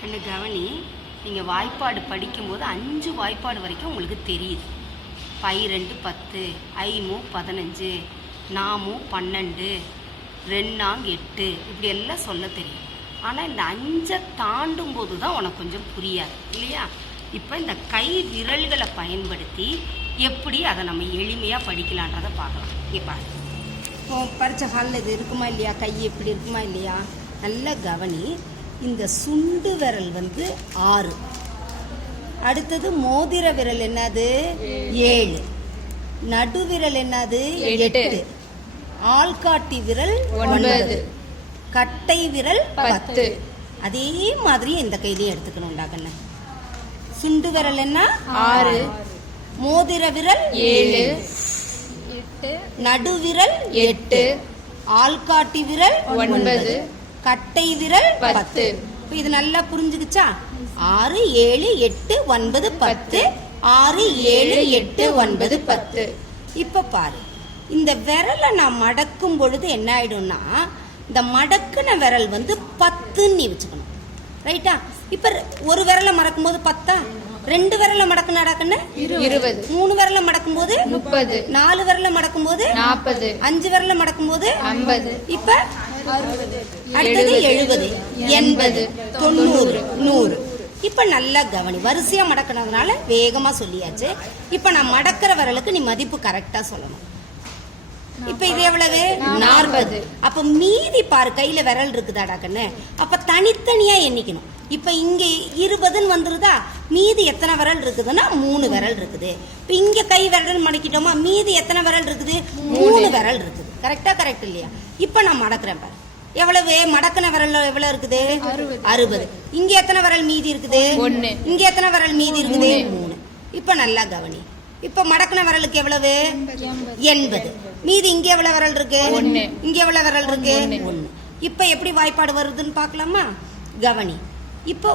கண்ணு கவனி, நீங்கள் வாய்ப்பாடு படிக்கும்போது 5 வாய்ப்பாடு வரைக்கும் உங்களுக்கு தெரியுது. பை 2 10, ஐமு 15, நாமு 12, ரெண்ணாங் 8 இப்படி எல்லாம் சொல்ல தெரியும். ஆனால் இந்த 5 தாண்டும் போது தான் உனக்கு கொஞ்சம் புரியாது இல்லையா? இப்போ இந்த கை விரல்களை பயன்படுத்தி எப்படி அதை நம்ம எளிமையாக படிக்கலான்றதை பார்க்கலாம். இங்கே பாரு, பரிச்சை ஹாலில் இது இருக்குமா இல்லையா? கை எப்படி இருக்குமா இல்லையா? நல்ல கவனி. இந்த சுண்டு விரல் 6, அடுத்தது மோதிர விரல் என்னது 7, நடுவிரல் என்னது 8, ஆள்காட்டி விரல் 9, கட்டை விரல் 10. அதே மாதிரி இந்த கையிலையும் எடுத்துக்கணும்டா கண்ணு. சுண்டு விரல் என்ன 6, மோதிர விரல் 7, நடுவிரல் 8, ஆள்காட்டி விரல் 9, கட்டை விரல் 10. இது நல்லா புரிஞ்சுக்குச்சா? 6 7 8 9 10, 6 7 8 9 10. இப்ப பாரு, இந்த விரலை நான் மடக்கும் பொழுது என்ன ஆயிடும்னா, இந்த மடக்குன விரல் 10 நீ வச்சுக்கணும். ரைட்டா? இப்ப ஒரு விரலை மடக்கும் போது 10, 2 விரல மடக்குனாடாக்குன்னு 20, 3 விரல மடக்கும் போது 30, 4 விரல மடக்கும் போது 40, 5 விரல மடக்கும் போது 50. இப்ப அடுத்தது 70 80 90 100. இப்ப நல்லா கவனி, வரிசையா மடக்கினதுனால வேகமா சொல்லியாச்சு. இப்ப நான் மடக்கிற விரலுக்கு நீ மதிப்பு கரெக்டா சொல்லணும். இப்ப இது எவ்வளவு 40. அப்ப மீதி பாரு, கையில விரல் இருக்குதாடா கண்ணு, அப்ப தனித்தனியா எண்ணிக்கணும். இப்ப இங்க 20 வந்துருதா, மீதி எத்தனை விரல் இருக்குதுன்னா 3 விரல் இருக்குது. இப்ப இங்க கை விரல் மடக்கிட்டோமா, மீதி எத்தனை விரல் இருக்குது 3 விரல் இருக்குது. கரெக்டா? கரெக்ட் இல்லையா? இப்ப நான் மடக்குறேன் பாரு, எவ்வளவு மடக்கின விரல் எவ்வளவு இருக்குது 60. இங்க எத்தனை விரல் மீதி இருக்குது 1, இங்க எத்தனை விரல் மீதி இருக்குது 3. இப்ப நல்லா கவனி, இப்ப மடக்கின விரலுக்கு எவ்வளவு 80, மீதி இங்க எவ்வளவு விரல் இருக்கு 1, இங்க எவ்வளவு விரல் இருக்கு 1. இப்ப எப்படி வாய்ப்பாடு வருதுன்னு பாக்கலாமா? கவனி. இப்போ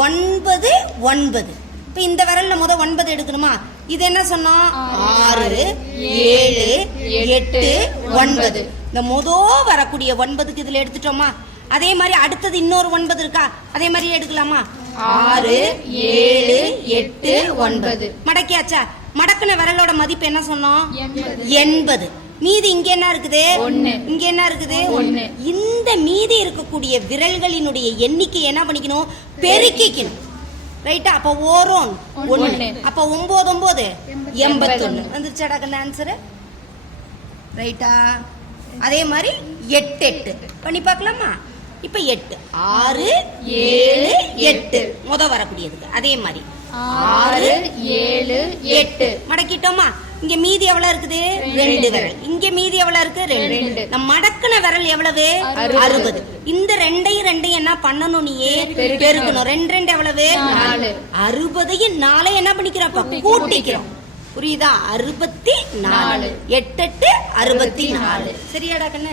9 9. இப்ப இந்த விரல்ல 9 எடுக்கணுமா? இது என்ன சொன்னோம் 6 7 8 9. இந்த வரக்கூடிய 9க்கு இதுல எடுத்துட்டோமா? அதே மாதிரி அடுத்தது இன்னொரு 9 இருக்கா, அதே மாதிரி எடுக்கலாமா? 6 7 8 9 மடக்கியாச்சா? மடக்குன விரலோட மதிப்பு என்ன சொன்னோம் 80. மீதி இங்க என்ன இருக்குது 1, இங்க என்ன இருக்குது 1. இந்த மீதி இருக்கக்கூடிய விரல்களினுடைய எண்ணிக்கை என்ன பண்ணிக்கணும், பெருக்கிக்கணும். ரைட்டா? அப்ப ஓரோன் 1, அப்ப 9 9 81 வந்துருச்சாடா கண்ணு ஆன்சர்? ரைட்டா? அதே மாதிரி 8 8 பண்ணி பார்க்கலாமா? இப்ப 8 6 7 8 வரக்கூடியதுக்கு அதே மாதிரி 6 7 8 மடக்கிட்டோமா? இங்க மீதி எவ்வளவு இருக்குது 2 விரல், இங்க மீதி எவ்வளவு இருக்கு 2. நம்ம மடக்குன விரல் எவ்வளவு 60. இந்த 2 என்ன பண்ணணும், நீயே பெருக்கணும். 2 2 எவ்வளவு 4. 60 4 என்ன பண்ணிக்கிறோம், கூட்டிக்கிறோம். புரியுதா? 64. 8 8 64. சரியாடா கண்ணு?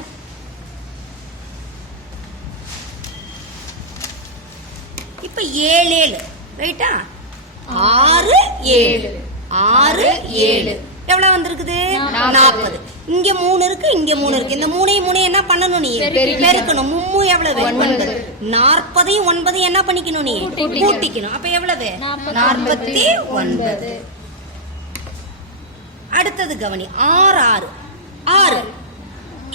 இப்ப 7 7 ரைட்டா? 6 7 6 7 எவ்வளவு வந்திருக்குது 40. இங்க 3 இருக்கு, இங்க 3 இருக்கு. இந்த 3 என்ன பண்ணணும், நீ பெருக்கணும். 3 எவ்வளவு 9. 40 9 என்ன பண்ணிக்கணும், நீ கூட்டிக்கணும். அப்ப எவ்வளவு 49. அடுத்தது கவனி, 6 6 6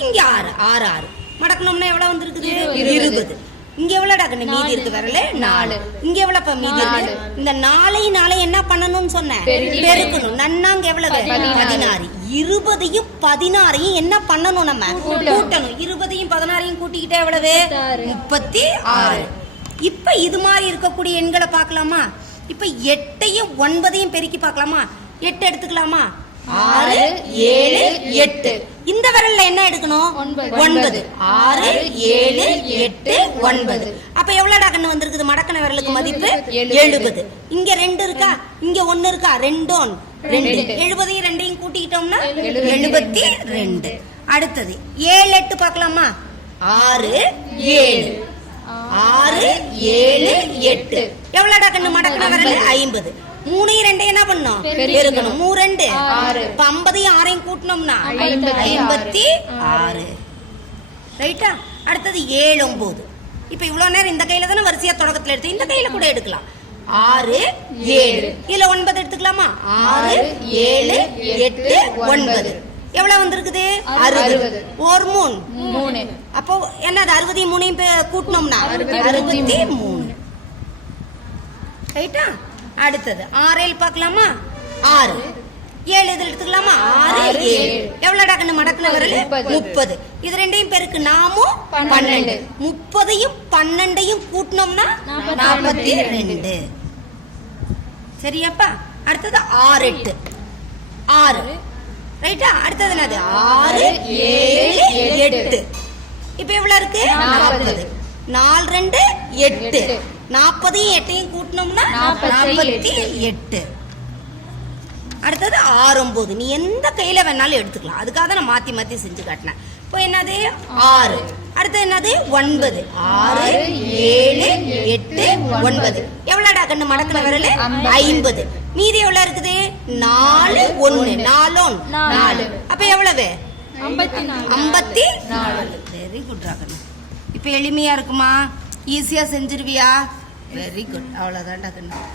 இங்க 6 6 6 மடக்கணும்னா எவ்வளவு வந்திருக்குது 20. இங்க எவ்வளவு டக்குனு மீதி இருக்கு விரல 4. இங்க எவ்வளவு மீதி இருக்கு? இந்த 4 என்ன பண்ணணும்னு சொன்னேன், பெருக்கணும். நன்னாங்க எவ்வளவு 16. 20 16 என்ன பண்ணணும், நம்ம கூட்டணும். 20 16 கூட்டிக்கிட்டே எவ்வளவு 36. இப்ப இது மாதிரி இருக்கக்கூடிய எண்களை பார்க்கலாமா? இப்ப 8 9 பெருக்கி பார்க்கலாமா? 8 எடுத்துக்கலாமா? 6 7 8. இந்த விரல்ல என்ன எடுக்கணும் 9. 6 7 8 9. அப்ப எவ்வளவு கண்ணு வந்திருக்குது மடக்கன விரலுக்கு மதிப்பு 70. இங்க 2 இருக்கா, இங்க 1 இருக்கா, 2 2. 70 2 கூட்டிக்கிட்டோம்னா 72. அடுத்தது 7 8 பார்க்கலாமா? 6 7 6 7 8 எவ்வளவு கண்ணு மடக்கன விரல் 50. 3 2 என்ன பண்ணோம், பெருக்கணும். 3 2 6. 50 6 கூட்டணும்னா 56. ரைட்டா? அடுத்தது 7 9 இப்ப இவ்வளவு நேரம் இந்த கையில தானே வரிசையா தொடக்கத்துல எடுத்து இந்த கையில கூட எடுக்கலாம் 6 7 இதுல 9 எடுத்துக்கலாமா 6 7 8 9 எவ்வளவு வந்திருக்குது 60 ஒரு 3 அப்போ என்னது 63 கூட்டணும்னா 63 ரைட்டா அடுத்தது 6 பார்க்கலாமா 6 7 இதில் எடுத்துக்கலாமா 6 7 எவ்வளவு டக்குன்னு மடக்குல வரல 30 இது ரெண்டையும் பேருக்கு நாமும் 12 30ஐயும் 12ஐயும் கூட்டணும்னா 42 சரியாப்பா அடுத்தது 6 8 6 ரைட்டா அடுத்தது என்னது 6 7 8 இப்ப எவ்வளவு இருக்கு 40 4 2 8 40ஐயும் 8ஐயும் கூட்டணும்னா 48 அடுத்தது 6 9 நீ எந்த கையில வேணாலும் எடுத்துக்கலாம் அதுக்காக தான் நான் மாத்தி மாத்தி செஞ்சு காட்டினேன் இப்போ என்னது 6 அடுத்து என்னது 9 6 7 8 9 எவ்வளவுடா கண்ணு மடக்குல வரல 50 மீதி எவ்வளவு இருக்குது 4 1 4 4 அப்ப எவ்வளவு 54 வெரி குட் ராகண்ணு இப்ப எளிமையா இருக்குமா ஈஸியா செஞ்சிருவியா வெரி குட் அவ்வளவுதான் கண்ணு